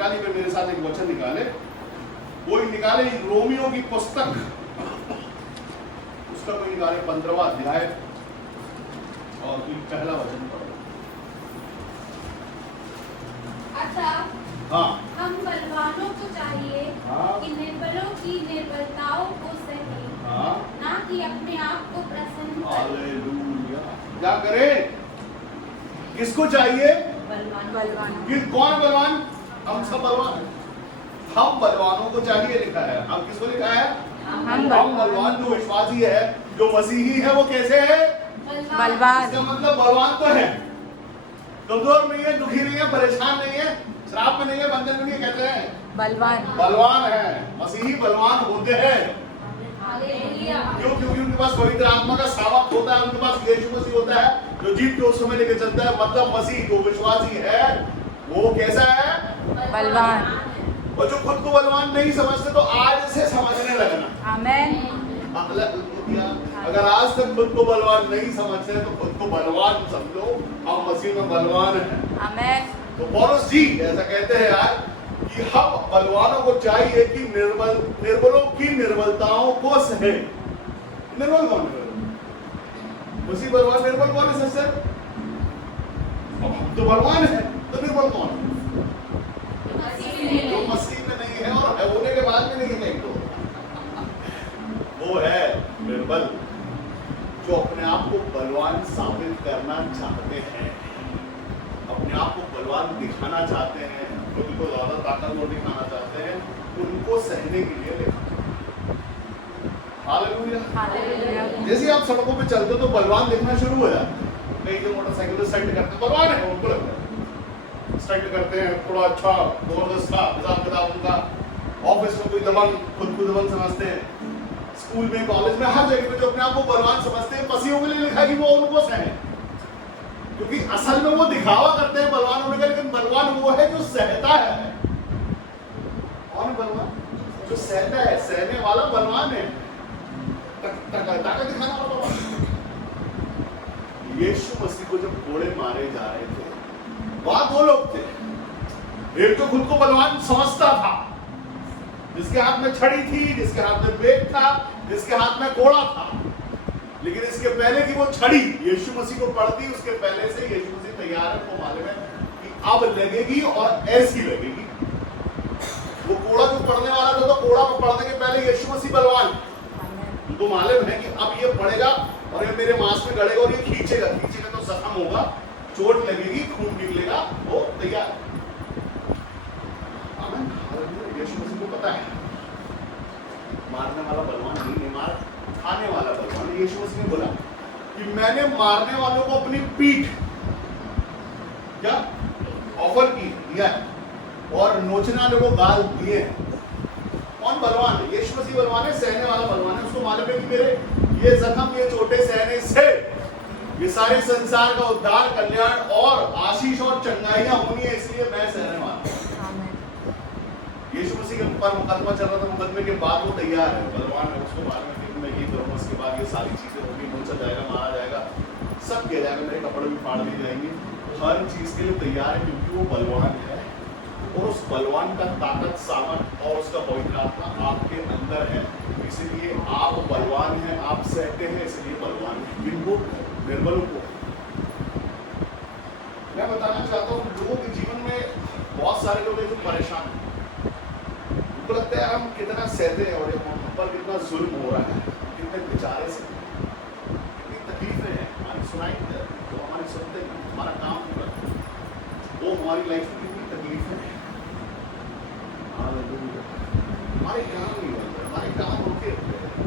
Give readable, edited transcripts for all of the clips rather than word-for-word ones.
निकालिए, मेरे साथ एक वचन निकाले, कोई निकाले रोमियो की पुस्तक, उसका कोई निकाले 15वां अध्याय और कोई पहला वचन पढ़ो। अतः हाँ, हम बलवानों को चाहिए हाँ, कि निर्बलों की निर्बलताओं को सहे, हाँ, ना कि अपने आप को प्रसन्न करें। हालेलुया। क्या करें? किसको चाहिए? बलवान। कौन बलवान? हम सब बलवान हैं। हम बलवानों को चाहिए लिखा है। हम किसको लिखा है? हम बलवान। जो विश्वासी है, जो मसीही है, वो कैसे है? बलवान। इसका मतलब बलवान तो है, कमजोर नहीं है, दुखी नहीं है, परेशान नहीं है, श्राप में नहीं है, बंधन में नहीं है, कहते हैं बलवान है। मसीही बलवान होते हैं। क्यों? क्योंकि उनके पास पवित्र आत्मा का सामर्थ होता है, उनके पास यीशु मसीह होता है जो जीत के उस समय लेके चलता है। मतलब मसीह जो विश्वासी है वो कैसा है? बलवान। और जो खुद को बलवान नहीं समझते तो आज से समझने लगना। आमेन। अगर आज तक खुद को बलवान नहीं समझते तो खुद को बलवान समझो। हम मसीह में बलवान हैं। आमेन। तो पौलुस जी ऐसा कहते हैं यार कि हम बलवानों को चाहिए कि निर्बलों की निर्बलताओं को सहे। निर्बल कौन है? मसीह बलवान, निर्बल कौन है? सर अब हम तो बलवान हैं, तो निर्बल कौन है? जो मसीह में नहीं है और होने के बाद में नहीं है, तो वो है निर्बल, जो अपने आप को बलवान साबित करना चाहते हैं, अपने आप को बलवान दिखाना चाहते हैं, खुद को ज्यादा ताकतवर दिखाना चाहते हैं, उनको सहने के लिए लिखा। हालेलुया। जैसे आप सड़कों पे चलते हो तो बलवान दिखना शुरू हो जाता है। कई जो मोटरसाइकिल पे स्टंट करते हैं, बलवान है, उनको लगता है स्टंट करते हैं, थोड़ा अच्छा जबरदस्त था हिसाब किताब उनका। ऑफिस में कोई दबंग, खुद को दबंग समझते हैं, स्कूल में, कॉलेज में, हर जगह पे जो अपने आप को बलवान समझते हैं, मसीहों के लिए लिखा कि वो उनको सहे। क्योंकि असल में वो दिखावा करते हैं बलवान होने का, लेकिन बलवान वो है जो सहता है। कौन बलवान? जो सहता है, सहने वाला बलवान है, ताकत दिखाने वाला बलवान। यीशु मसीह को जब कोड़े मारे जा रहे थे, वहां दो लोग थे। एक तो खुद को बलवान समझता था, जिसके हाथ में छड़ी थी, जिसके हाथ में बेट था, जिसके हाथ में कोड़ा था। लेकिन इसके पहले कि वो छड़ी यीशु मसीह को पड़ती, उसके पहले से यीशु मसीह तैयार है, वो मालूम है कि अब लगेगी और ऐसी लगेगी। वो कोड़ा जो पड़ने वाला था, तो कोड़ा को पड़ने के पहले यीशु मसीह बलवान, उनको मालूम है कि अब ये पड़ेगा और ये मेरे मांस में गड़ेगा और ये खींचेगा तो जख्म होगा, चोट लगेगी, खून निकलेगा, वो तैयार। यीशु मसीह को पता है मारने वाला बलवान नहीं, मार खाने वाला बलवान। यीशु मसीह ने बोला कि मैंने मारने वालों को अपनी पीठ क्या ऑफर की दिया है और नोचने वालों को गाल दिए हैं। कौन बलवान है? यीशु मसीह बलवान है, सहने वाला बलवान है। उसको मालूम है कि मेरे ये जख्म, ये चोटें सहने से ये सारे संसार का उद्धार, कल्याण और आशीष और चंगाइयां होनी है, इसलिए मैं सहने वाला हूं। यीशु मसीह के ऊपर मुकदमा चल रहा था, मुकदमे के बाद वो तैयार है, बलवान है। उसको मालूम है कि मैं ये करूंगा, उसके बाद ये सारी चीजें होंगी, नोचा जाएगा, मारा जाएगा, सब किया जाएगा, मेरे कपड़े भी फाड़ दिए जाएंगे, हर चीज के लिए तैयार है, क्योंकि वो बलवान है। और उस बलवान का ताकत, सामर्थ और उसका पवित्र आत्मा आपके अंदर है, इसलिए आप बलवान हैं, आप सहते हैं, इसलिए बलवान है। किनको? निर्बलों को। मैं बताना चाहता हूँ, लोगों के जीवन में बहुत सारे लोग हैं जो परेशान हैं। उनको लगता है हम कितना सहते हैं और हम पर कितना जुल्म हो रहा है, कितने बेचारे से, कितनी तकलीफें हैं हमारी, सुनाई तो हमारी सुनते हैं, हमारा काम नहीं करते, वो हमारी लाइफ में कितनी तकलीफें हैं, हमारे काम नहीं बनते, हमारे काम रुके हुए हैं।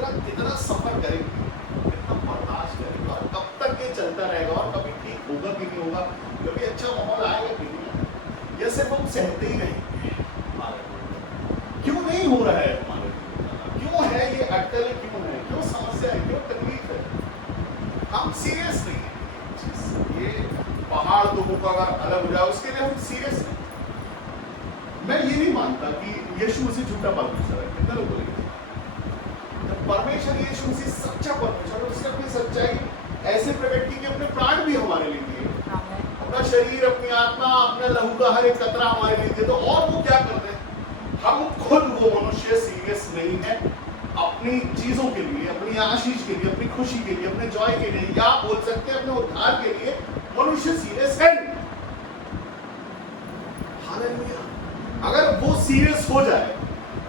हम कितना सफर करेंगे, कितना बर्दाश्त करेंगे, और कब तक ये चलता रहेगा, और कभी ठीक होगा कि नहीं होगा, कभी अच्छा माहौल आएगा कि नहीं, ये सिर्फ हम सहते ही रहेंगे। क्यों नहीं हो रहा है हमारे, क्यों है ये अटकल, क्यों है, क्यों समस्या है, क्यों तकलीफ है? हम सीरियस नहीं है। ये पहाड़ लोगों का अगर अलग हो जाए, उसके लिए हम सीरियस नहीं। मैं ये नहीं मानता कि यीशु मसीह झूठा परमेश्वर है। कितने लोग बोलेंगे? परमेश्वर यीशु मसीह सच्चा परमेश्वर, उसने अपनी सच्चाई ऐसे प्रकट की कि अपने प्राण भी हमारे लिए दिए। अपना शरीर, अपनी आत्मा, अपने लहू का हर एक कतरा हमारे लिए दे दो। और वो क्या करते हैं, हम खुद वो मनुष्य सीरियस नहीं है अपनी चीजों के लिए, अपनी आशीष के लिए, अपनी खुशी के लिए, अपने जॉय के लिए, या आप बोल सकते हैं अपने उद्धार के लिए मनुष्य सीरियस है। हालेलुया। अगर वो सीरियस हो जाए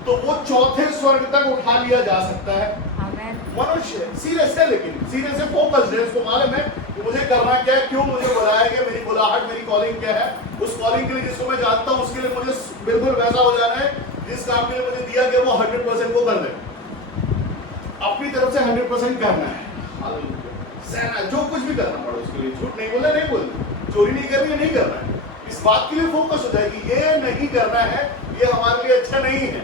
तो वो चौथे स्वर्ग तक उठा लिया जा सकता है। आमेन। मनुष्य सीरियस है, लेकिन सीरियस है, फोकस्ड है, उसको मालूम है कि मुझे करना क्या है, क्यों मुझे बुलाया गया, मेरी बुलाहट, मेरी कॉलिंग क्या है। उस कॉलिंग के लिए जिसको मैं जानता हूं उसके लिए मुझे बिल्कुल वैसा हो जाना है जिस काम के लिए मुझे दिया गया वो 100% वो कर दे, अपनी तरफ से 100% करना है। सहना, जो कुछ भी करना पड़े उसके लिए, झूठ नहीं बोलना, नहीं बोलना, चोरी नहीं करनी है, नहीं करना है, इस बात के लिए फोकस हो जाएगी, ये नहीं करना है, ये हमारे लिए अच्छा नहीं है।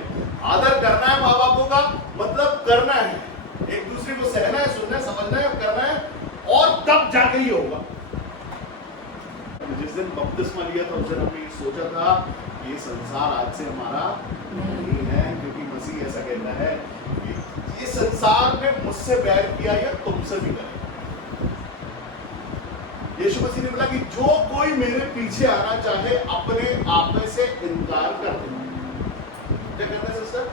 आदर करना है माँ बापों का, मतलब करना है, एक दूसरे को सहना है, सुनना है, समझना है, करना है, और तब जाके ही होगा। जिस दिन बपतिस्मा लिया था उस दिन हमने ये सोचा था ये संसार आज से हमारा नहीं है, क्योंकि मसीह ऐसा कहता है कि ये संसार ने मुझसे बैर किया या तुमसे भी करेगा। यीशु मसीह ने बोला कि जो कोई मेरे पीछे आना चाहे अपने आप में से इनकार कर दे। क्या कहते हैं सिस्टर?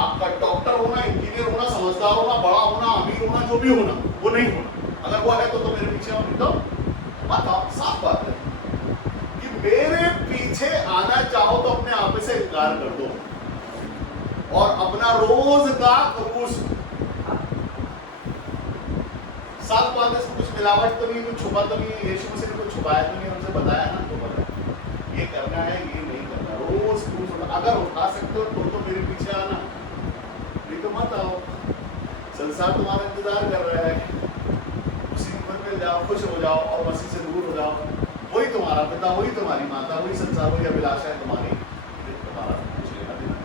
आपका डॉक्टर होना, इंजीनियर होना, समझदार होना, बड़ा होना, अमीर होना, जो भी होना, वो नहीं होना। अगर वो है तो मेरे पीछे आओ, नहीं तो मत आओ। साफ बात है कि मेरे पीछे आना चाहो तो अपने आप से इनकार कर दो और अपना रोज का कुछ साफ बात है, कुछ मिलावट तो नहीं, कुछ छुपा तो नहीं है। यीशु मसीह ने कुछ छुपाया तो नहीं, हमसे बताया ना, तो बताया ये करना है, ये नहीं करना। रोज कुछ अगर उठा सकते हो तो मेरे पीछे आना, नहीं तो मत आओ। संसार तुम्हारा इंतजार कर रहा है, उसी में मिल जाओ, खुश हो जाओ और मसीह से दूर हो जाओ। वही तुम्हारा पिता, वही तुम्हारी माता, वही संसार, वही अभिलाषा है तुम्हारी, तुम्हारा कुछ लेना देना।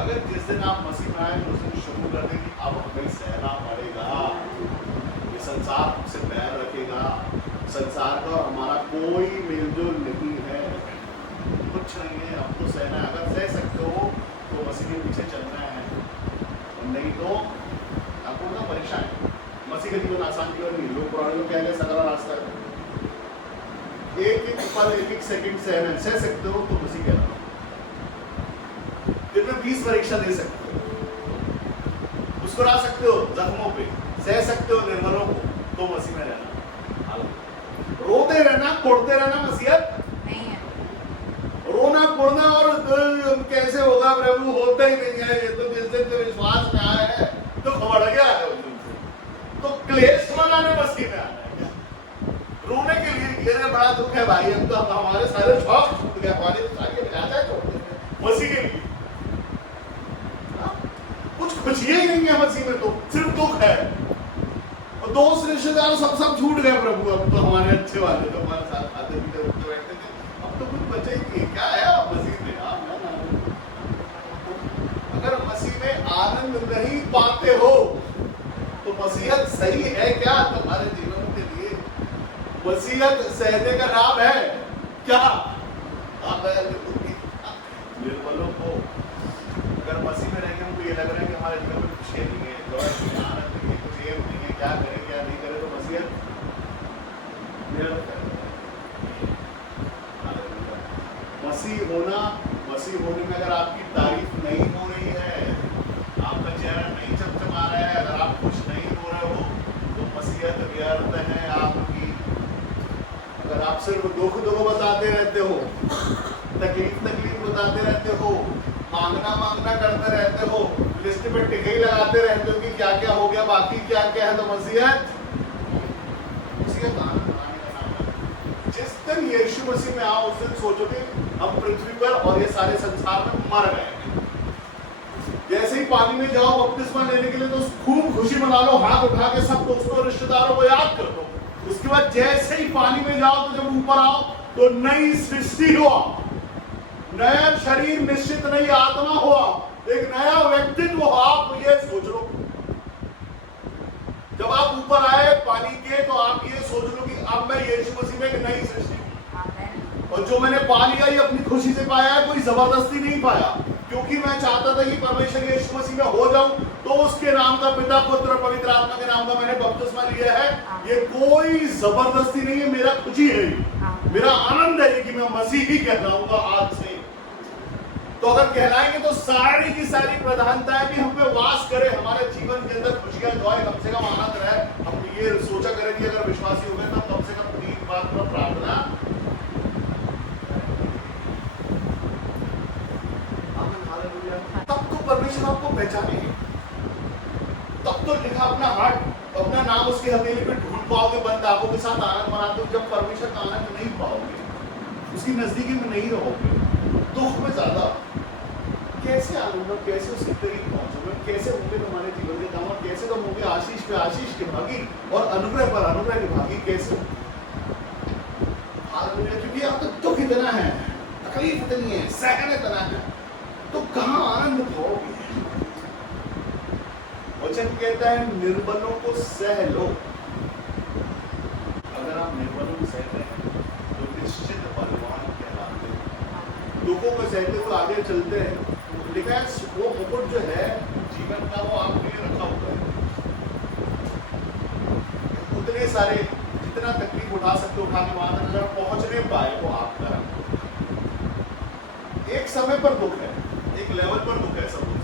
अगर जिस दिन आप मसीह में आए तो उस दिन शुरू कर दें कि अब हमें सहना पड़ेगा, ये संसार हमसे बैर रखेगा, संसार का और हमारा कोई मेलजोल नहीं है, कुछ नहीं है, अब तो सहना है। अगर सह सकते हो तो मसीह के पीछे चलना है, नहीं तो आपको ना परेशान है। मसीह का जीवन आसान जीवन नहीं, लोग पुराने लोग क्या सगला रास्ता है, एक एक पल, एक एक सेकंड सहना, सह सकते हो तो मसीह कह रहा हूं। दिन में 20 परीक्षा दे सकते हो, मुस्कुरा सकते हो जख्मों पे, सह सकते हो निर्मलों को, तो मसीह में रहना। रोते रहना, कोड़ते रहना मसीहत नहीं है। रोना कोड़ना और कैसे होगा प्रभु, होता ही नहीं है, ये तो जिस दिन तो विश्वास में आया है तो बढ़ गया है उस दिन से, तो क्लेश मनाने मसीह में आना है क्या? रोने के लिए ये बड़ा दुख है भाई, हम तो हमारे सारे शौक छूट गए, हमारे सारे प्यासा छोड़ देते मसीह के लिए। कुछ खुशियां ही नहीं है मसीह में, तो सिर्फ दुख है, और दोस्त रिश्तेदार सब छूट गए प्रभु। अब तो हमारे अच्छे वाले तो हमारे साथ आते पीते उठते बैठते थे, अब तो कुछ बचे ही नहीं। क्या है आप मसीह में? अगर मसीह में आनंद नहीं पाते हो तो मसीहत सही है क्या तुम्हारे जीवन के लिए? मसीहत सहने का नाम है क्या? निर्मलों को अगर मसीह में रहेंगे, हमको ये लग रहा है कि हमारे जीवन में खुशी नहीं है, आनंद नहीं है, कुछ ये नहीं है, क्या करें क्या नहीं करें, तो मसीहत मसीह होने में अगर आपकी तारीफ नहीं हो रही है, आपका चेहरा नहीं चमचमा रहा है, अगर आप खुश नहीं हो रहे हो तो मसीहत व्यर्थ है आपकी। अगर आप सिर्फ दुख बताते रहते हो, तकलीफ बताते रहते हो, मांगना करते रहते हो, लिस्ट पे टिके ही लगाते रहते हो कि क्या क्या हो गया, बाकी क्या क्या है, तो मसीहत जिस दिन यीशु मसीह में आओ उस दिन सोचोगे हम पृथ्वी पर और ये सारे संसार में मर गए। जैसे ही पानी में जाओ बपतिस्मा लेने के लिए तो खूब खुशी मना लो, हाथ उठा के सब दोस्तों रिश्तेदारों को याद कर दो। उसके बाद जैसे ही पानी में जाओ तो जब ऊपर आओ तो नई सृष्टि हुआ, नया शरीर निश्चित नई आत्मा हुआ, एक नया व्यक्तित्व हुआ। आप ये सोच लो, जब आप ऊपर आए पानी के तो आप ये सोच लो कि अब मैं यीशु मसीह में एक नई सृष्टि हूं, और जो मैंने पा लिया ये अपनी खुशी से पाया है, कोई जबरदस्ती नहीं पाया, क्योंकि मैं चाहता था कि परमेश्वर यीशु मसीह में हो जाऊं तो तो उसके नाम का पिता पुत्र और पवित्र आत्मा के नाम का मैंने बपतिस्मा लिया है। ये कोई जबरदस्ती नहीं है, मेरा खुशी है, मेरा आनंद है कि मैं मसीही कहलाऊंगा आज से। तो अगर कहलाएंगे तो सारी की सारी प्रधानताएं भी हम पे वास करे, हमारे जीवन के अंदर खुशियां जॉय कम से कम आनंद रहे। हम ये सोचा करें कि अगर विश्वासी हो गए तो कम से कम 3 बार पर प्रार्थना, तब तो परमेश्वर आपको पहचाने, तब तो लिखा अपना हाथ अपना नाम उसके हथेली पे ढूंढ पाओगे बंद आंखों के साथ आनंद मनाते हो। जब परमेश्वर का आनंद नहीं पाओगे, उसकी नजदीकी में नहीं रहोगे, दुख में ज्यादा कैसे आनंद, कैसे उसके करीब पहुंचोगे, कैसे होंगे तुम्हारे जीवन के काम, और कैसे तुम होंगे आशीष पे आशीष के भागी और अनुग्रह पर अनुग्रह के भागी कैसे। क्योंकि अब तो दुख इतना है, तकलीफ इतनी है, सहन इतना है, तो कहां आनंद पाओगे। वचन कहता है निर्बलों को सह लो। अगर आप निर्बलों को सहते हैं तो निश्चित बलवान कहलाते हैं। दुखों को सहते हुए आगे चलते हैं। लिखा है वो मुकुट जो है जीवन का, वो आपके लिए रखा हुआ है। उतने सारे जितना तकलीफ उठा सकते उठा के वहां तक अगर पहुंचने पाए वो आपका। एक समय पर दुख है, एक लेवल पर दुख है, सब कुछ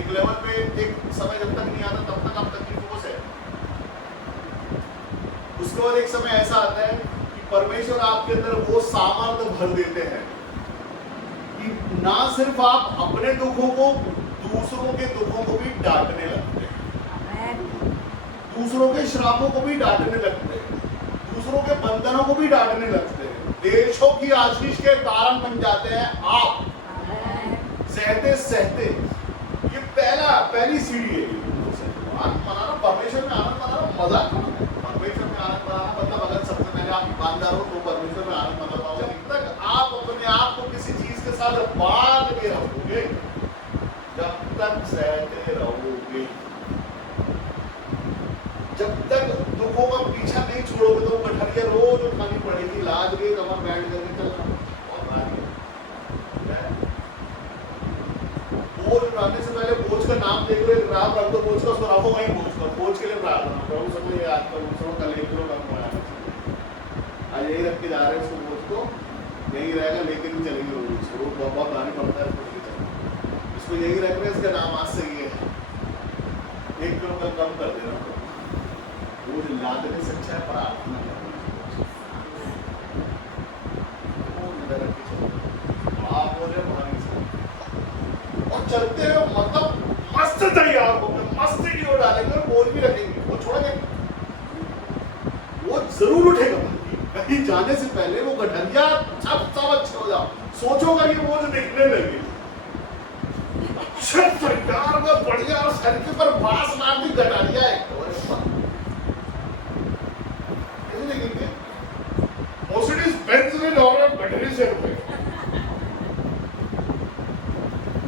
एक लेवल पे, एक समय जब तक नहीं आता तब तक आप तकलीफों को सह। उसके बाद एक समय ऐसा आता है कि परमेश्वर आपके अंदर वो सामर्थ्य भर देते हैं कि ना सिर्फ आप अपने दुखों को, दूसरों के दुखों को भी डांटने लगते हैं, दूसरों के श्रापों को भी डांटने लगते हैं, दूसरों के बंधनों को भी डांटने लगते हैं, देशों की आशीष के कारण बन जाते हैं आप सहते सहते। ये पहली सीढ़ी है। आनंद मनाना, परमेश्वर में आनंद मनाना मजाक नहीं है। परमेश्वर में आनंद मनाना मतलब अगर सबसे पहले आप ईमानदार हो तो परमेश्वर में आनंद मना पाओगे। जब तक आप अपने आप को किसी चीज के साथ बांध के रहोगे, जब तक सहते रहोगे, जब तक दुखों का पीछा नहीं छोड़ोगे तो गठरिया रोज उठानी पड़ेगी, लाद के कमर बैंड करके चलना। बोझ उठाने से पहले बोझ का नाम देख लो, राम रख दो बोझ का, उसको रखो वहीं बोझ का, बोझ के लिए प्रार्थना करो, सबको याद करो, उसको कल 1 किलो कम बनाना चाहिए। आज यही रख के जा रहे हैं उसको, बोझ को यही रहेगा, लेके नहीं चलेंगे रोज, रोज बहुत लानी पड़ता है इसको यही रख रहे हैं। इसका नाम आज से ये है, 1 किलो कम कर देना, बोझ लादने से अच्छा है प्रार्थना करना। आप बोले भारी और चलते हैं, मतलब मस्त तैयार हो, मस्त की ओर डालेंगे और बोझ भी रखेंगे, वो छोड़ेंगे, वो जरूर उठेगा। कहीं जाने से पहले वो गठरिया सब अच्छे हो जाओ, सोचोगा ये बोझ दिखने लगे, अच्छा तैयार में बढ़िया, और सर के पर बांस मार दी गठरिया एक कैसे देखेंगे। मर्सिडीज बेंज ने लौटा बैटरी से रुपए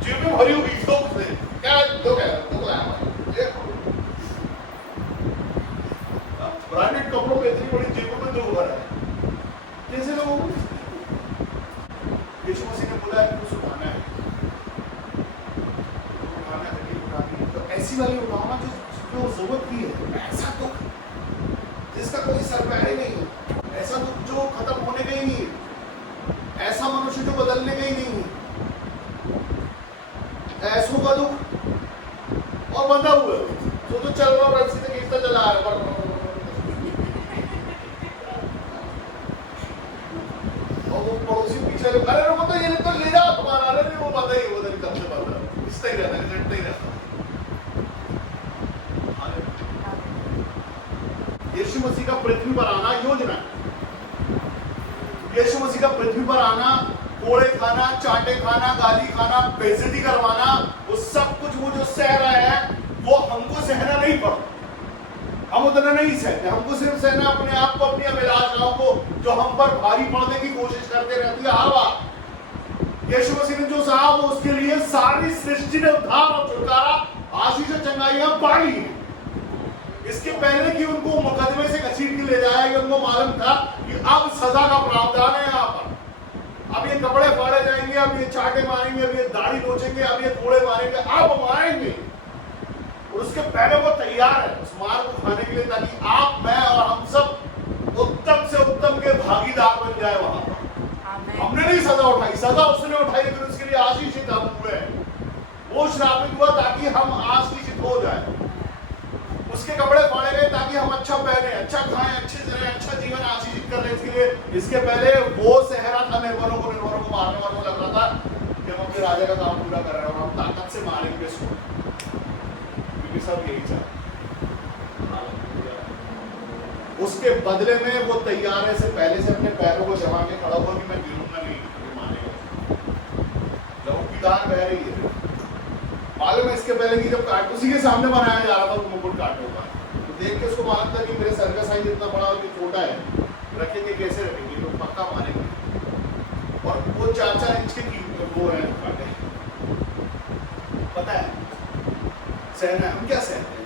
जेब में भरी हुई शौक से, क्या लोग है ब्रांडेड कपड़ों पे इतनी बड़ी जेबों में दुख भरा है, कैसे लोगों को। यीशु मसीह ने बोला है कि उठाना है, उठाना है, उठानी है, तो ऐसी वाली उठाना जो जरूरत की है, ऐसा दुख जिसका कोई सरपैर ही नहीं है, ऐसा दुख जो खत्म होने का ही नहीं है, ऐसा मनुष्य जो बदलने का ही नहीं है, ऐसों का दुख और बंधा हुआ तो चल रहा और रस्सी से खींचता चला आ रहा है, और वो पड़ोसी पीछे अरे रुको तो ये तो ले जाओ तुम्हारा, अरे वो पता ही, वो तरी कब से पता है, इस तरह रहता है, घंटे ही रहता है। यीशु मसीह का पृथ्वी पर आना योजना, यीशु मसीह का पृथ्वी पर आना, कोड़े खाना, चाटे खाना, गाली खाना, बेइज्जती करवाना, वो सब कुछ वो जो सह रहा है वो हमको सहना नहीं पड़ता, हम उतना नहीं सहते, हमको सिर्फ सहना अपने आप को, अपनी अभिलाषाओं को जो हम पर भारी पड़ने की कोशिश करते रहती है हर बार। यीशु मसीह ने जो सहा वो उसके लिए सारी सृष्टि ने उद्धार और छुटकारा, आशीष और चंगाइयां पाई है। इसके पहले कि उनको मुकदमे से घसीट के ले जाया गया, उनको मालूम था कि अब सजा का प्रावधान है यहाँ पर, अब ये कपड़े फाड़े जाएंगे, अब ये चाटे मारेंगे, अब ये दाढ़ी नोचेंगे, अब ये थोड़े मारेंगे, अब हम आएंगे। और उसके पहले वो तैयार है उस मार को खाने के लिए, ताकि आप, मैं और हम सब उत्तम से उत्तम के भागीदार बन जाए वहां पर। आमेन। हमने नहीं सजा उठाई, सजा उसने उठाई, लेकिन उसके लिए आशीषित हम हुए हैं। वो श्रापित हुआ ताकि हम आशीषित हो जाए। उसके कपड़े फाड़े गए ताकि हम अच्छा पहने, अच्छा खाएं, अच्छे से रहें, अच्छा जीवन आशीषित कर लें। इसके लिए, इसके पहले वो सेहरा था निर्भरों को मारने वालों को लग रहा था कि हम अपने राजा का काम पूरा कर रहे हैं और हम ताकत से मारेंगे इसको, क्योंकि सब यही चाहते। उसके बदले में वो तैयार है से पहले से अपने पैरों को जमा के खड़ा हुआ कि मैं गिरूंगा नहीं, मानेगा। लहू की धार बह रही है। मालूम है इसके पहले कि जब काट उसी के सामने बनाया जा रहा था वो मुकुट काटने का, तो देख के उसको मालूम था कि मेरे सर का साइज इतना बड़ा और छोटा है, रखेंगे कैसे रखेंगे, लोग पक्का मारेंगे। और वो 4-4 इंच के वो है काटे। पता है सहना, हम क्या सहते हैं,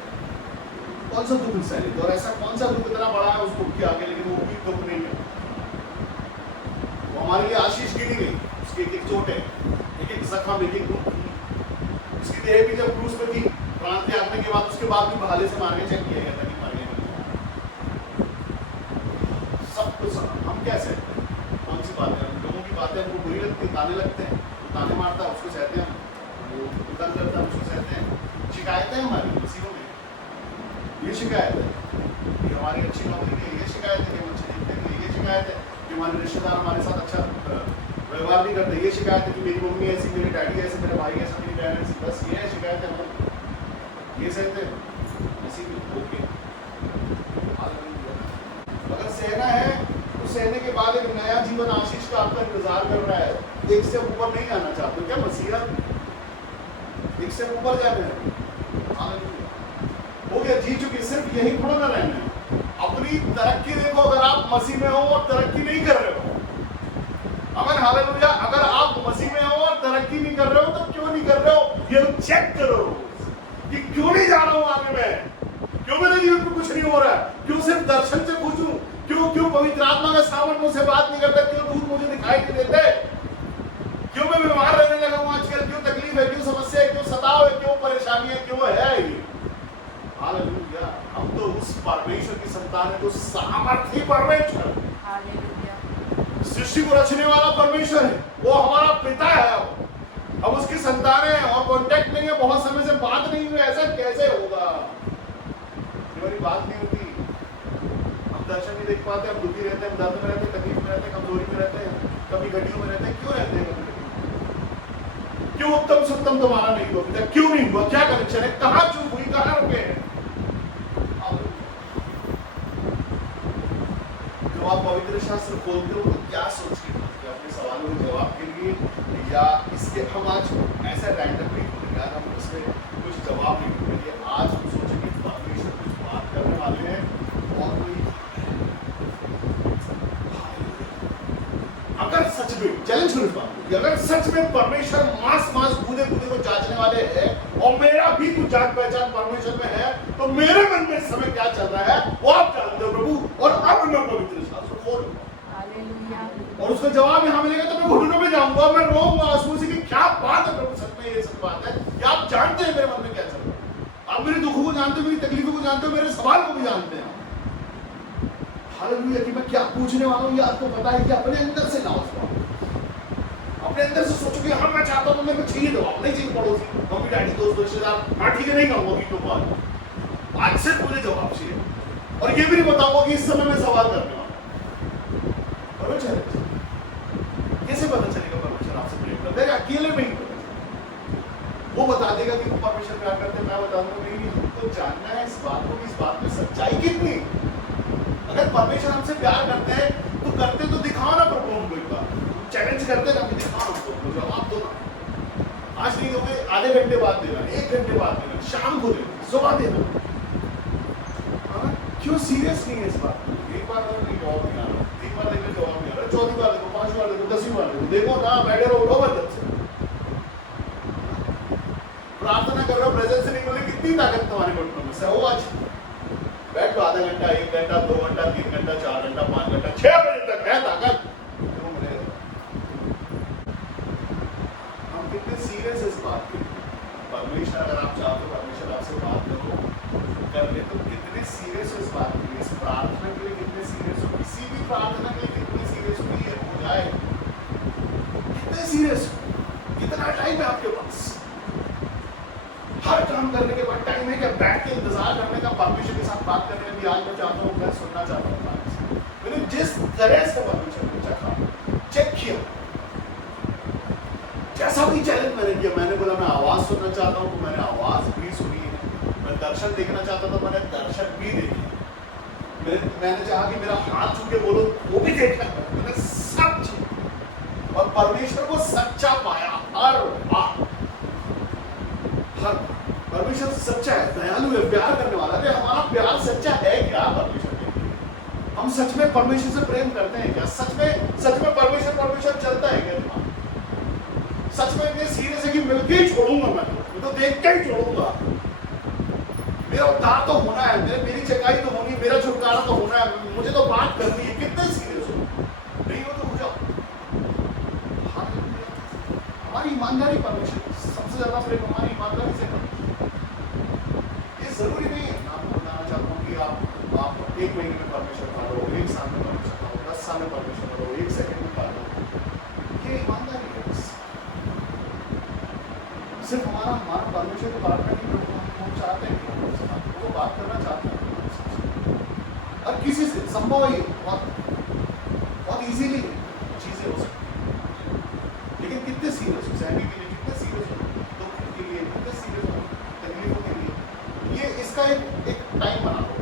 कौन सा दुख सहते, और ऐसा कौन सा दुख इतना बड़ा है उस दुख के आगे, लेकिन वो भी दुख नहीं है। वो हमारे लिए आशीष गिनी गई, उसकी एक एक चोट है, एक एक जख्म, एक एक दुख। उसकी देह भी जब क्रूस पे थी, प्राण त्यागने के बाद, उसके बाद भी भाले से मार के चेक किया गया था कि मर गए। सब कुछ हम कैसे, कौन सी बातें, लोगों की बातें हमको बुरी लगती है, ताने लगते हैं, ताने मारता है उसको सहते हैं, वो उतर करता है उसको सहते हैं। शिकायतें हमारी मुसीबों में, ये शिकायत है कि हमारी अच्छी नौकरी नहीं, ये शिकायत है कि हम अच्छे दिखते नहीं, ये शिकायत है कि हमारे रिश्तेदार हमारे साथ अच्छा व्यवहार नहीं करते, ये शिकायत है कि मेरी मम्मी ऐसी, मेरे डैडी ऐसे, मेरे भाई ऐसा, मेरी बहन ऐसी। बस ये है शिकायत है, हम ये सहते हैं इसी में। ओके, अगर सहना है तो सहने के बाद एक नया जीवन आशीष का आपका इंतजार कर रहा है। एक से ऊपर नहीं जाना चाहते क्या मसीहा, एक से ऊपर जाना है, हो गया, जी चुके। सिर्फ यही थोड़ा ना रहना है, अपनी तरक्की देखो। अगर आप मसीह में हो और तरक्की नहीं कर रहे हो, अगर हालेलुया, अगर आप मसीह में हो और तरक्की नहीं कर रहे हो तो क्यों नहीं कर रहे हो, ये चेक करो कि क्यों नहीं जा रहा हूं आगे मैं, क्यों मेरे जीवन में कुछ नहीं हो रहा है, क्यों सिर्फ दर्शन से खुश हूं, क्यों पवित्र आत्मा का सामर्थ मुझसे बात नहीं करता, क्यों दूध मुझे दिखाई नहीं देते, क्यों मैं बीमार रहने लगा हूं आजकल, क्यों तकलीफ है, क्यों समस्या है, क्यों सताव है, क्यों परेशानी है, क्यों है ये। हालेलुया, हम तो उस परमेश्वर की संतान है, तो सामर्थी परमेश्वर, सृष्टि को रचने वाला परमेश्वर है, वो हमारा पिता है। हम उसकी संतान है और कांटेक्ट नहीं है, बहुत समय से बात नहीं हुई, ऐसा कैसे होगा, हमारी बात नहीं होती, हम दर्शन नहीं देख पाते, हम दुखी रहते हैं, हम दर्द में रहते हैं, तकलीफ में रहते हैं, कमजोरी में रहते हैं, कभी घटियों में रहते हैं। क्यों रहते हैं, क्यों उत्तम से उत्तम तुम्हारा नहीं हुआ, क्यों नहीं हुआ, क्या कनेक्शन है, कहाँ चूक हुई, कहाँ रुके हैं। जब आप पवित्र शास्त्र खोलते हो तो क्या सोच के खोलते हो, अपने सवालों के जवाब के लिए, या इसके हम आज ऐसा रैंडमली खोलेंगे, आज हम इसमें कुछ जवाब नहीं ढूंढेंगे, आज हम सोचेंगे परमेश्वर कुछ बात करने वाले हैं। और कोई अगर सच में चैलेंज करो इस बात को, अगर सच में परमेश्वर मांस कूदे को जांचने वाले हैं और मेरा भी कुछ जान पहचान परमेश्वर में है, तो मेरे मन में इस समय क्या चल रहा है वो आप जानते हो प्रभु। और अब मैं पवित्र शास्त्र खोलूंगा और उसका जवाब यहाँ मिलेगा तो मैं घुटनों में जाऊंगा, मैं रोऊंगा आंसू से कि क्या बात है प्रभु, सच में ये सच बात है कि आप जानते हैं मेरे मन में क्या चल रहा है, आप मेरे दुखों को जानते हो, मेरी तकलीफों को जानते हो, मेरे सवाल को भी जानते हैं। हालेलुया, कि मैं क्या पूछने वाला हूँ ये आपको पता है, कि अपने अंदर से लाओ, अपने अंदर से सोचो कि हाँ मैं चाहता हूँ, मेरे को चाहिए जवाब, नहीं चाहिए पड़ोसी, मम्मी डैडी दोस्त रिश्तेदार, हाँ ठीक है नहीं कहूँगा कि तो बात आज से मुझे जवाब चाहिए, और ये भी नहीं बताऊंगा कि इस समय मैं सवाल करने वाला हूँ। कैसे पता चलेगा परमेश्वर आपसे प्रेम करता है, अकेले में ही पता चलेगा। वो बता देगा कि तुम परमेश्वर प्यार करते हैं, मैं बता दूंगा नहीं, हमको जानना है इस बात को, इस बात में सच्चाई कितनी। अगर परमेश्वर हमसे प्यार करते हैं तो करते तो दिखाओ ना प्रभु हमको, एक बार चैलेंज करते ना, दिखाओ हमको, जवाब दो ना। आज नहीं दोगे, आधे घंटे बाद देना, 1 घंटे बाद देना, शाम को देना, सुबह देना। क्यों सीरियस नहीं है इस बात को? एक बार नहीं जवाब नहीं आ रहा, 3 बार देखो जवाब नहीं आ रहा, 4थी बार देखो, 5 बार देखो, 10वीं बार देखो, देखो ना, बैठे रहो, उठो मत से प्रार्थना कर रहे हो, प्रेजेंस से निकलने कितनी ताकत तुम्हारे घुटनों में से हो। आज बैठ लो, आधा घंटा, 1 घंटा, 2 घंटा, 3 घंटा, 4 घंटा, 5 घंटा, 6 बजे तक है ताकत। हम कितने सीरियस इस बात के, परमेश्वर अगर आप चाहते हो परमेश्वर आपसे बात करो, कर ले, तो कितने सीरियस हो इस बात के लिए, इस प्रार्थना के लिए कितने सीरियस हो, किसी भी प्रार्थना के लिए कितने सीरियस हो, ये हो जाए कितने सीरियस हो, कितना टाइम है आपके पास। हर काम करने के बाद टाइम है क्या बैठ के इंतजार करने का, परमेश्वर के साथ बात करने का भी आज मैं चाहता हूँ, मैं सुनना चाहता हूँ बात से। मैंने जिस तरह से परमेश्वर ने चाहा, चेक किया, जैसा भी चैलेंज मैंने किया, मैंने बोला मैं आवाज सुनना चाहता हूँ तो मैंने आवाज भी सुनी है, मैं दर्शन देखना चाहता था, मैंने दर्शन भी देखे, मैंने चाहा कि मेरा हाथ छू के बोलो वो भी देखा, मैंने सब चीज, और परमेश्वर को सच्चा पाया हर बार। परमेश्वर सच्चा है, दयालु है, प्यार करने वाला है। हमारा प्यार सच्चा है क्या परमेश्वर के लिए? हम सच में परमेश्वर से प्रेम करते हैं क्या? सच में परमेश्वर चलता है क्या दिमाग? सच में इतने सीरियस है कि मिलके ही छोड़ूंगा, मैं तो देख के ही छोड़ूंगा। मेरा उद्धार तो होना है, मेरी चकाई तो होनी, मेरा छुटकारा तो होना है, मुझे तो बात करनी है। कितने सीरियस हो? नहीं हो तो हो जाओ। हमारी ईमानदारी परमेश्वर सबसे ज्यादा प्रेम हमारी ईमानदारी से करते। ये जरूरी नहीं है। मैं आपको बताना चाहता हूँ कि आप 1 महीने में परमेश्वर पालो, 1 साल में परमेश्वर पालो, 10 साल में परमेश्वर पालो, 1 सेकंड में पालो। ये ईमानदारी है। सिर्फ हमारा परमेश्वर को बात करने की हम चाहते हैं, वो बात करना चाहते हैं। और किसी से संभव है, बहुत इजीली चीजें हो सकती, लेकिन कितने सीरियस हो सहने के लिए, कितने सीरियस हो दुख के लिए, कितने सीरियस हो तकलीफों के लिए। ये इसका एक टाइम बना दो।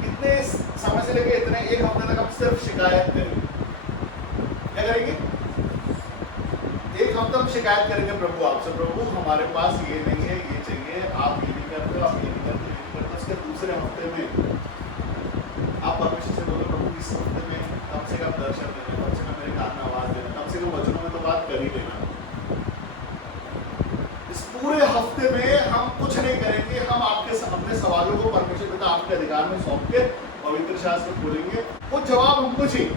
कितने समय से लेके इतने 1 हफ्ते तक हम सिर्फ शिकायत करेंगे। क्या करेंगे? 1 हफ्ता हम शिकायत करेंगे प्रभु आपसे, प्रभु हमारे पास ये नहीं है, ये चाहिए, आप ये नहीं करते, आप ये नहीं करते, ये नहीं करते। उसके दूसरे हफ्ते में आप परमेश्वर से बोलो, प्रभु इस हफ्ते में कम से कम दर्शन देना, कम से कम मेरे कान में आवाज देना, कम से कम वचनों में तो बात कर ही देना। इस पूरे हफ्ते में हम कुछ नहीं करेंगे, हम अपने सवालों को परमेश्वर पिता आपके अधिकार में सौंप के पवित्र शास्त्र खोलेंगे, वो जवाब हमको चाहिए,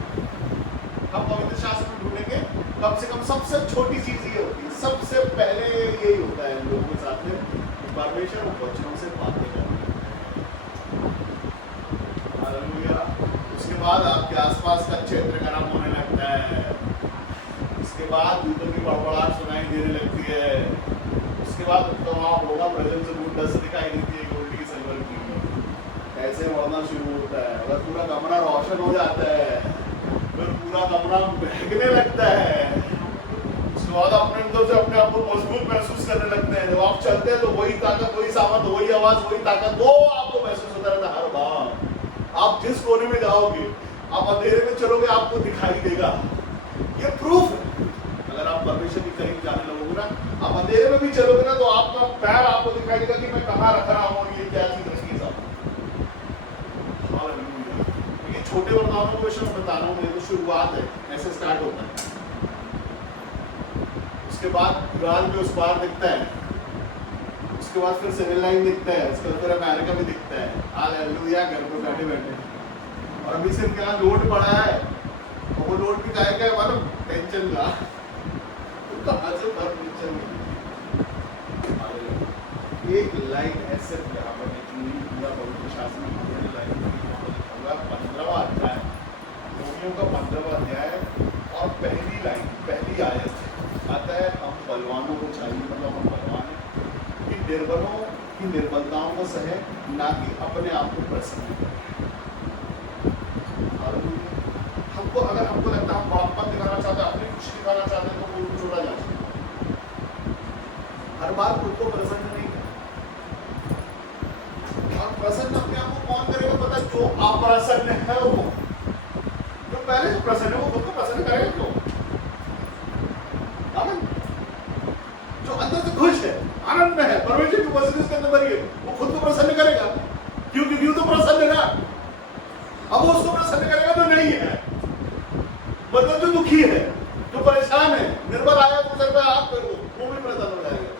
हम पवित्र शास्त्र में ढूंढेंगे। कम से कम सबसे छोटी चीज ये होती है, सबसे पहले यही होता है लोगों के साथ में, परमेश्वर वचनों से बातें करना। उसके बाद आपके आसपास का क्षेत्र गर्म होने लगता है, उसके बाद दूतों की बड़बड़ाहट सुनाई देने लगती है, उसके बाद तो वहाँ होगा प्रेजेंस ऑफ डस्ट दिखाई देती है, गोल्डी सिल्वर की ऐसे बढ़ना शुरू होता है। अगर पूरा कमरा रोशन हो जाता है, फिर पूरा कमरा महकने लगता है, उसके बाद अपने अंदर से अपने आप को मजबूत महसूस करने लगते हैं। जब आप चलते हैं तो वही ताकत, वही सामर्थ, वही आवाज, वही ताकत, वो आपको महसूस होता रहता है हर बार। आप जिस कोने में जाओगे, आप अंधेरे में चलोगे, आपको दिखाई देगा। ये प्रूफ है। अगर आप परमेश्वर के करीब जाने लगोगे ना, आप अंधेरे में भी चलोगे ना, तो आपका पैर आपको दिखाई देगा कि मैं कहाँ रख रहा हूँ, ये क्या चीज रखी है। ये छोटे वरदानों को मैं बता रहा हूँ, ये तो शुरुआत है, ऐसे स्टार्ट होता है। उसके बाद गाल में उस पार दिखता है, उसके बाद फिर सिविल लाइन दिखता है, उसके बाद फिर अमेरिका भी दिखता है। हालेलुया, घर पे बैठे बैठे। और अभी सिर्फ क्या लोड पड़ा है, और वो लोड भी काय का मालूम, टेंशन का। तो कहाँ से भर टेंशन एक लाइन है सिर्फ यहाँ पर पूरा पवित्र शास्त्र में पूरी लाइन 15वां अध्याय, रोमियों का 15वां अध्याय और पहली लाइन, पहली आयत आता है, हम बलवानों को चाहिए, मतलब हम बलवान हैं कि निर्बलों की निर्बलताओं को सहे, ना कि अपने आप को प्रसन्न करें। हमको अगर हमको लगता है हम बड़प्पन दिखाना चाहते हैं, अपनी खुशी दिखाना चाहते हैं, तो वो छोड़ा जा सकता है। हर बार खुद को प्रसन्न नहीं करें। और प्रसन्न अपने आप को कौन करेगा पता है? जो अप्रसन्न है वो, जो पहले से प्रसन्न है वो खुद को प्रसन्न करेगा। क्यों? आनंद, जो अंदर से खुश है, आनंद में है, परमेश्वर की उपस्थिति उसके अंदर भरी है, वो खुद को प्रसन्न करेगा। क्यों? क्योंकि तो प्रसन्न है ना। अब वो उसको प्रसन्न करेगा तो नहीं है, मतलब जो दुखी है, जो परेशान है, निर्बल आया तो सर पे हाथ करो, वो भी प्रसन्न हो जाएगा।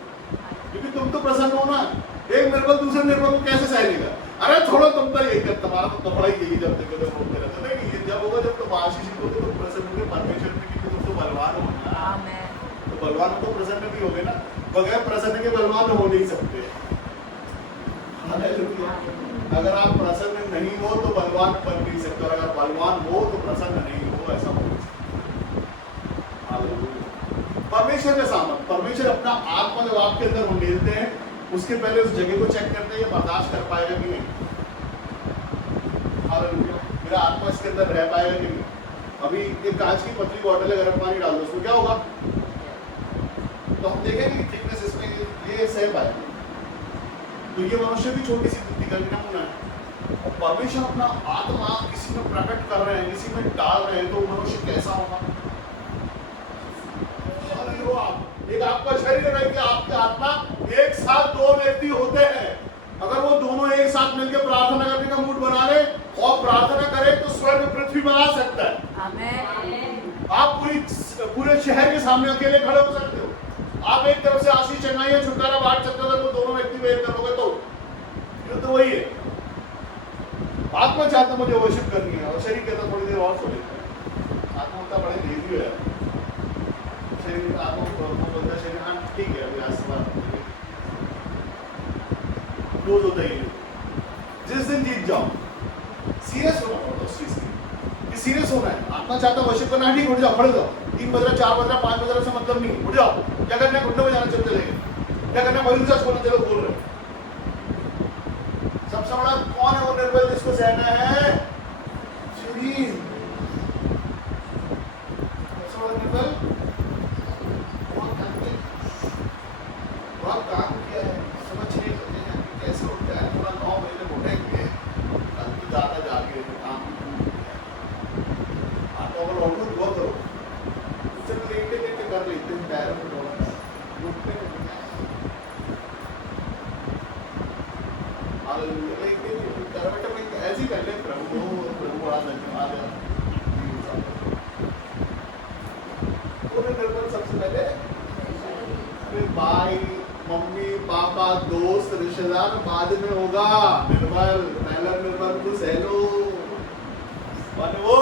क्योंकि तुम तो प्रसन्न हो ना। एक निर्बल दूसरे निर्बल को कैसे सह लेगा? अरे छोड़ो, तुम तो यही कर, तुम्हारा तो कपड़ा ही यही जब देखो तो बोलते रहते। नहीं, ये जब होगा जब तुम आशीषित होगे, तो प्रसन्न होगे परमेश्वर में कि तुम तो बलवान हो ना। तो बलवान तो प्रसन्न भी होगे ना। बगैर प्रसन्न के बलवान हो नहीं सकते। हालेलुया। अगर आप प्रसन्न नहीं हो तो बलवान बन नहीं सकते, और अगर बलवान हो तो प्रसन्न नहीं हो, ऐसा हो नहीं सकता। हालेलुया। परमेश्वर के सामने परमेश्वर अपना आत्मा जब आपके अंदर उंडेलते हैं, उसके पहले उस जगह को चेक करते हैं ये बर्दाश्त कर पाएगा कि नहीं। हालेलुया। मेरा आत्मा इसके अंदर रह पाएगा कि नहीं। अभी एक कांच की पतली बॉटल है, गर्म पानी डाल दो, उसमें क्या होगा? तो हम देखेंगे कि थिकनेस इसमें ये सह पाएगा। तो ये मनुष्य भी छोटी सी बुद्धि का नमूना है। और परमेश्वर अपना आत्मा किसी में प्रकट कर रहे हैं, किसी में डाल रहे हैं, तो मनुष्य कैसा होगा? हालेलुया। एक आपका शरीर है कि आपकी आत्मा एक साथ दो व्यक्ति होते हैं। अगर वो दोनों एक साथ मिलकर प्रार्थना करने का मूड बना ले और प्रार्थना करे तो स्वर्ग पृथ्वी बना सकता है। आमेन। आप पूरे शहर के सामने अकेले खड़े हो सकते हो। आप एक तरफ से आशीष चंगाई छुटकारा बांट सकते हो, तो दोनों व्यक्ति वेट करोगे तो युद्ध तो वही है। आत्मा चाहता मुझे वर्शिप करनी है और शरीर कहता थोड़ी देर और सो लेता है। आत्मा होता बड़े लेजी है, शरीर आत्मा बोलता है शरीर हाँ ठीक है अभी आज सुबह रोज होता ही नहीं। जिस दिन जीत जाओ, सीरियस होना पड़ता उस चीज की, सीरियस होना है। आत्मा चाहता वर्शिप करना, ठीक उठ जाओ, खड़े हो जाओ, 3 बज रहा 4 बज रहा 5 बज रहा से मतलब नहीं, उठ जाओ। क्या करना है? घुटने में जाना, चलते जाएंगे। क्या करना है? मयूर सा बोलना, चलो बोल रहे। सबसे बड़ा कौन है वो निर्बल जिसको सहना है? शरीर। सबसे बड़ा निर्बल बहुत काम किया है, समझ नहीं सकते हैं कैसे उठता है। थोड़ा 9 महीने उठेंगे, कल भी ज्यादा जाके काम आता और ऑर्डर हुआ करो। चल लेटे लेटे कर लेते हैं, पैरों में डोला घुटने में करवट में ऐसे ही कर ले। प्रभु प्रभु बड़ा धन्यवाद है। सबसे पहले भाई मम्मी पापा दोस्त रिश्तेदार बाद में होगा। निर्मल पहला निर्मल को सहलो वो।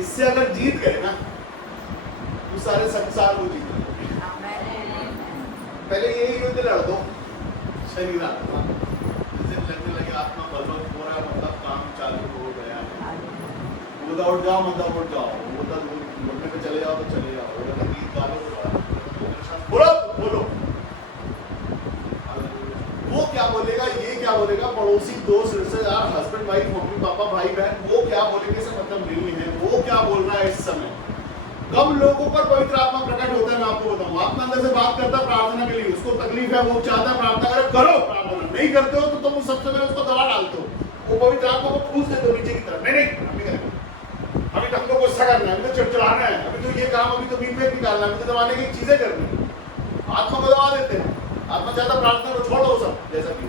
इससे अगर जीत गए ना तो सारे संसार को जीत गए। पहले यही युद्ध लड़ दो, शरीर आत्मा। जैसे लगने लगे आत्मा बलवंत हो रहा है, मतलब काम चालू हो गया है। बोलता उठ जाओ, मतलब उठ जाओ, बोलता बोलने पे चले जाओ तो चले जाओ, बोलता गीत गा लो बोलो बोलो। वो क्या बोलेगा, ये क्या बोलेगा, पड़ोसी दोस्त रिश्तेदार हस्बैंड वाइफ मम्मी पापा भाई बहन वो क्या बोलेंगे से मतलब नहीं है। वो क्या बोल रहा है इस समय। कब लोगों पर पवित्र आत्मा प्रकट होता है मैं आपको बताऊं। आत्मा अंदर से बात करता है प्रार्थना के लिए, उसको तकलीफ है, वो चाहता है प्रार्थना करे, करो प्रार्थना। नहीं करते हो तो तुम सबसे पहले उसको दबा डालते हो, वो पवित्र आत्मा को फूस देते हो नीचे की तरफ। नहीं हम नहीं करेंगे, अभी तो हमको गुस्सा करना है, अभी तो चिड़चिड़ाना है, अभी तो ये काम, अभी तो बीच में निकालना है, अभी तो दबाने की चीजें करनी है। आत्मा को दबा देते हैं। आत्मा चाहता प्रार्थना को छोड़ दो सब, जैसा कि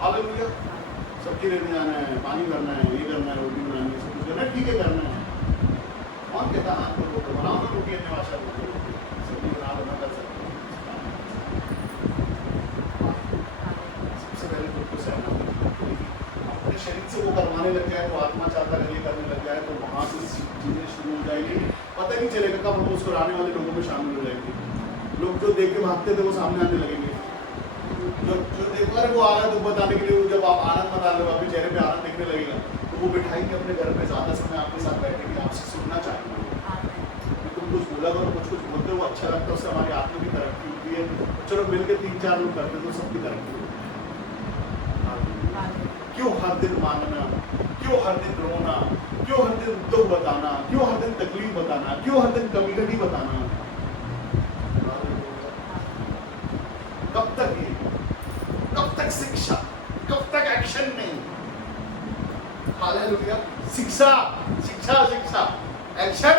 हालेलुया सबकी रहने जाना है, पानी करना है, ये करना है, रोटी बनानी है, सब कुछ करना है, ठीक है करना है। कौन कहता हाथ को रोको बनाओ ना रोटी, अन्य भाषा रोटी सब्जी बना कर सकते हैं। सबसे पहले खुद को सहना, अपने शरीर से वो करवाने लग जाए तो आत्मा चाहता है ये करने लग जाए तो वहां से चीजें शुरू हो जाएगी। पता नहीं चलेगा कब हम मुस्कुराने वाले लोगों में शामिल हो जाएंगे। लोग जो देख के भागते थे वो सामने आने लगेंगे। जो देखो अरे वो आ रहा है दुख बताने के लिए, जब आप आनंद मना लो, आपके चेहरे पे आनंद दिखने लगेगा तो वो बिठाएंगे अपने घर में, ज्यादा समय आपके साथ बैठेंगे, आपसे सुनना चाहेंगे। तुम कुछ बोला करो, कुछ बोलते हो अच्छा लगता है, उससे हमारी आत्मा की तरक्की होती है। चलो मिलकर 3-4 लोग करते तो सबकी तरक्की होती है। क्यों हर दिन मांगना, क्यों हर दिन रोना, क्यों हर दिन दुख बताना, क्यों हर दिन तकलीफ बताना, क्यों हर दिन कमी बताना। कब तक ये, कब तक शिक्षा, कब तक एक्शन नहीं। हालेलुया शिक्षा शिक्षा शिक्षा एक्शन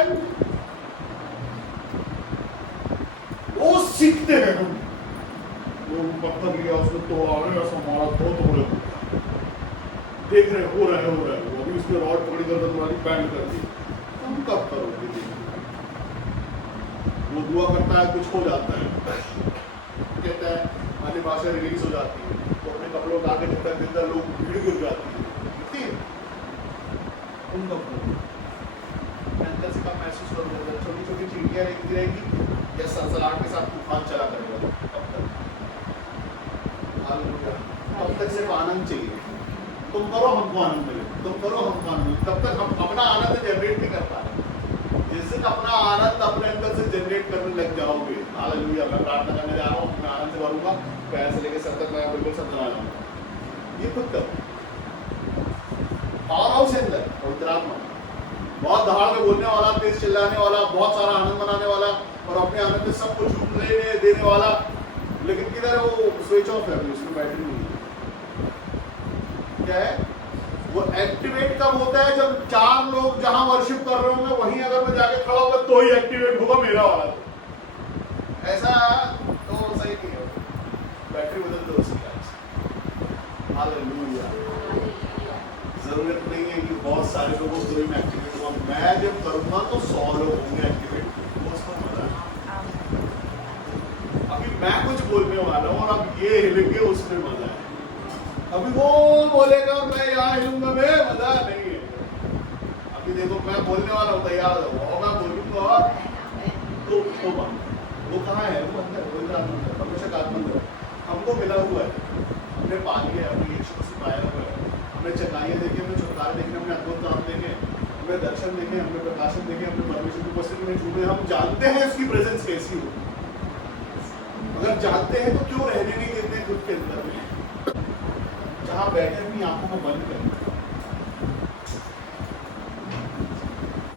वो सीखते हैं हम। वो पत्थर लिया उसने तो आगे ऐसा मारा तो तोड़े, देख रहे हो रहा है अभी उसने रॉड पकड़ी कर तुम्हारी बैंड कर दी। तुम कब करोगे? वो दुआ करता है कुछ हो जाता है, कहता है हमारी भाषा रिलीज हो जाती है तो अपने कपड़ों को आगे देता लोग भीड़ गिर जाती है। तुम कब करोगे? अंदर से कब महसूस करोगे? छोटी छोटी चींटियां रहेगी या सलसलाहट के साथ तूफान चला करेगा? हालेलुया। तब तक सिर्फ आनंद चाहिए। तुम करो हमको आनंद मिले, तुम करो हमको आनंद मिले। तब तक हम अपना आनंद जनरेट नहीं कर पा रहे। जिस दिन अपना आनंद अपने अंदर से जनरेट करने लग जाओगे, हालेलुया, मैं प्रार्थना करने जा रहा हूँ, मैं आनंद से भरूंगा, पैर से लेकर सर तक मैं बिल्कुल सब बना जाऊंगा। ये खुद करो। पावर हाउस है अंदर पवित्र आत्मा, बहुत दहाड़ में बोलने वाला, तेज चिल्लाने वाला, बहुत सारा आनंद मनाने वाला और अपने आनंद में सब कुछ देने वाला, लेकिन किधर वो स्विच ऑफ है, उसमें बैटरी नहीं है। क्या है वो? एक्टिवेट कब होता है? जब 4 लोग जहां वर्शिप कर रहे होंगे वहीं अगर मैं जाके खड़ा होगा तो ही एक्टिवेट होगा मेरा वाला। ऐसा तो सही नहीं है। बैटरी बदल दो उसकी आज। हालेलुया। जरूरत नहीं है कि बहुत सारे लोगों को में एक्टिवेट हुआ। मैं जब करूंगा तो 100 लोग होंगे एक्टिवेट। अभी मैं कुछ बोलने वाला हूँ और अब ये हिलेंगे, उसमें मजा है। अभी वो बोलेगा मैं यहाँ हिलूंगा, मैं मजा नहीं है। अभी देखो मैं बोलने वाला हूँ, तैयार हो, मैं बोलूंगा तो वो कहाँ है? वो अंदर, वो इधर हमेशा आत्मंदर हमको मिला हुआ है, हमने पा लिया, हमने यीशु मसीह पाया हुआ है। हमने चंगाइयाँ देखी, हमने छुटकारे देखे, हमने अद्भुत काम देखे, हमने दर्शन देखे, हमने प्रकाशन देखे, हमने परमेश्वर की उपस्थिति में छूटे। हम जानते हैं उसकी प्रेजेंस कैसी हो। अगर जानते हैं तो क्यों रहने नहीं देते खुद के अंदर में? जहाँ बैठे अपनी आंखों को बंद करें,